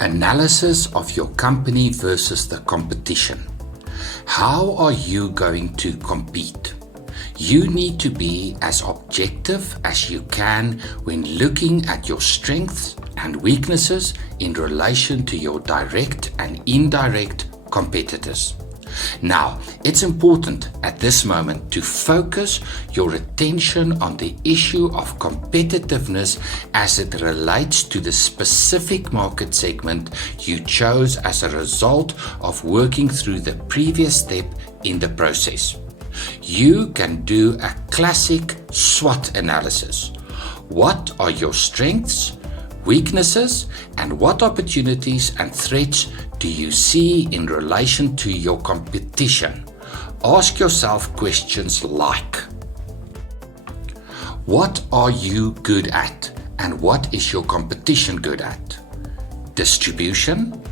Analysis of your company versus the competition. How are you going to compete? You need to be as objective as you can when looking at your strengths and weaknesses in relation to your direct and indirect competitors. Now, it's important at this moment to focus your attention on the issue of competitiveness as it relates to the specific market segment you chose as a result of working through the previous step in the process. You can do a classic SWOT analysis. What are your strengths, weaknesses, and what opportunities and threats do you see in relation to your competition? Ask yourself questions like: what are you good at and what is your competition good at? Distribution,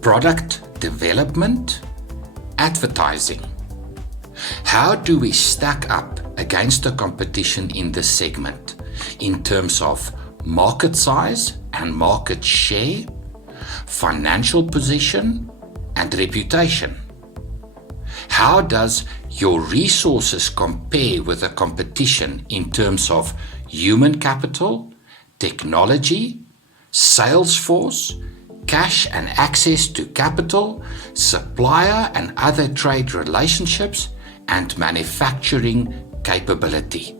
product development, advertising. How do we stack up against the competition in this segment in terms of market size and market share, financial position, and reputation? How does your resources compare with the competition in terms of human capital, technology, sales force, cash and access to capital, supplier and other trade relationships, and manufacturing capability?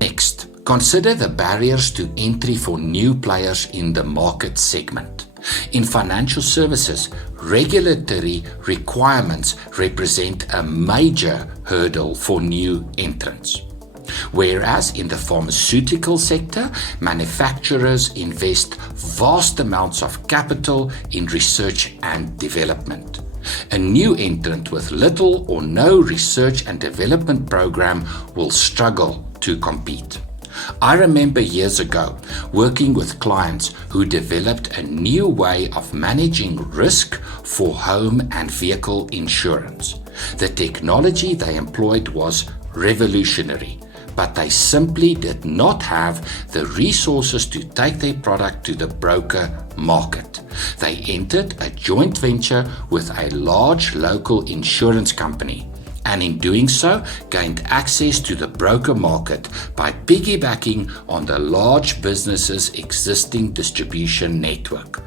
Next, consider the barriers to entry for new players in the market segment. In financial services, regulatory requirements represent a major hurdle for new entrants. Whereas in the pharmaceutical sector, manufacturers invest vast amounts of capital in research and development. A new entrant with little or no research and development program will struggle to compete. I remember years ago working with clients who developed a new way of managing risk for home and vehicle insurance. The technology they employed was revolutionary, but they simply did not have the resources to take their product to the broker market. They entered a joint venture with a large local insurance company, and in doing so gained access to the broker market by piggybacking on the large business's existing distribution network.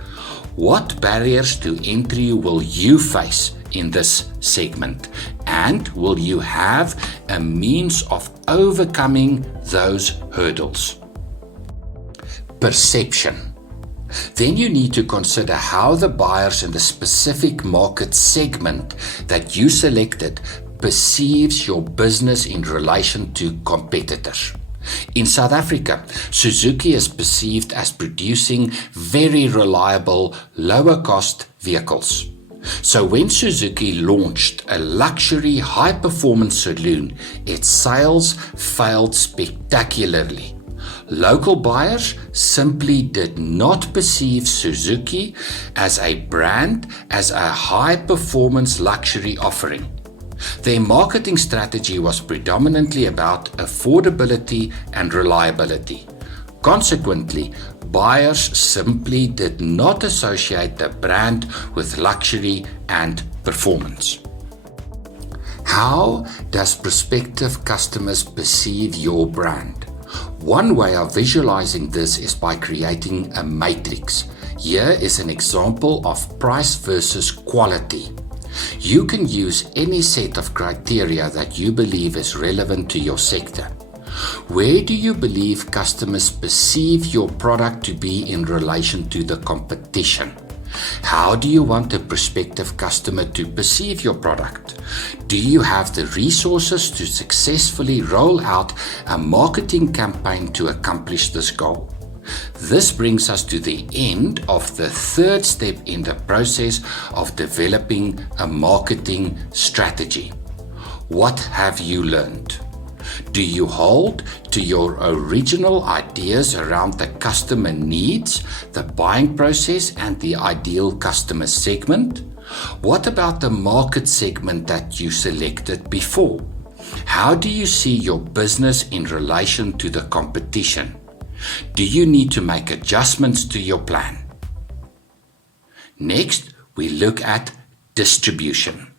What barriers to entry will you face in this segment, and will you have a means of overcoming those hurdles? Perception. Then you need to consider how the buyers in the specific market segment that you selected perceives your business in relation to competitors. In South Africa, Suzuki is perceived as producing very reliable, lower-cost vehicles. So when Suzuki launched a luxury high-performance saloon, its sales failed spectacularly. Local buyers simply did not perceive Suzuki as a brand, as a high-performance luxury offering. Their marketing strategy was predominantly about affordability and reliability. Consequently, buyers simply did not associate the brand with luxury and performance. How does prospective customers perceive your brand? One way of visualizing this is by creating a matrix. Here is an example of price versus quality. You can use any set of criteria that you believe is relevant to your sector. Where do you believe customers perceive your product to be in relation to the competition? How do you want a prospective customer to perceive your product? Do you have the resources to successfully roll out a marketing campaign to accomplish this goal? This brings us to the end of the third step in the process of developing a marketing strategy. What have you learned? Do you hold to your original ideas around the customer needs, the buying process, and the ideal customer segment? What about the market segment that you selected before? How do you see your business in relation to the competition? Do you need to make adjustments to your plan? Next, we look at distribution.